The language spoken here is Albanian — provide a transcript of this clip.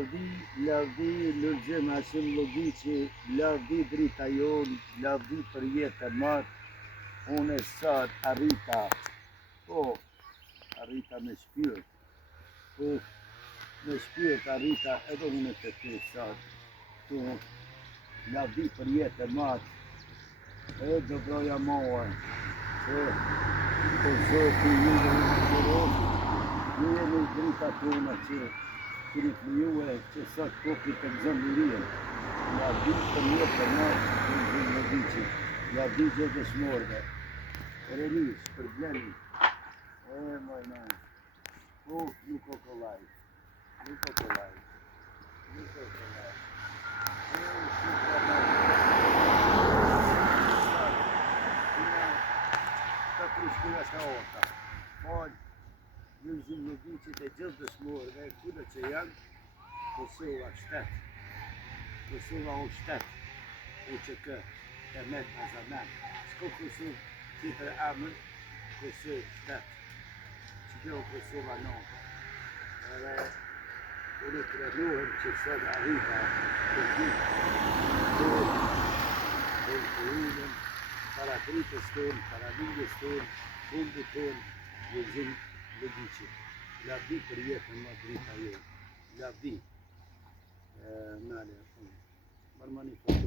lavdi Lulxhem Hashim Lludiqi, lavdi drita jonë, lavdi për jetë e matë, unë e sot arrita, arrita me shpirt, me shpirt arrita edhe unë të ty sot, lavdi për jetë e matë, e do broja moa, që po Zoti ju në shpirosi, ju e në drita tona që kini të juve që sot kopi të gëzëmërirën, lavdi për jetë e matë, Lulxhem Lludiqi, lavdi gjithë dëshmorëve, Renis, për Bleni, mojna, nuk o kollaj, nuk o kollaj, nuk o kollaj, ta krishkuja sa ota, moj, Lulxhem Lludiqi të gjithë dëshmorëve, kudo që janë, Kosova shtet, Kosova o shtet, u që kë, të met në zaman, s'ko Kosovë, tjetër amën, Kosovë shtet, që kjo Kosova non, edhe unë të rënohem që sot arrita të gjithë, të unën, para dritës tonë, para lindjes tonë, fundit tonë, Lulxhem Lludiqi, lavdi për jetën ma drita jonë, lavdi, nale, marmani foto.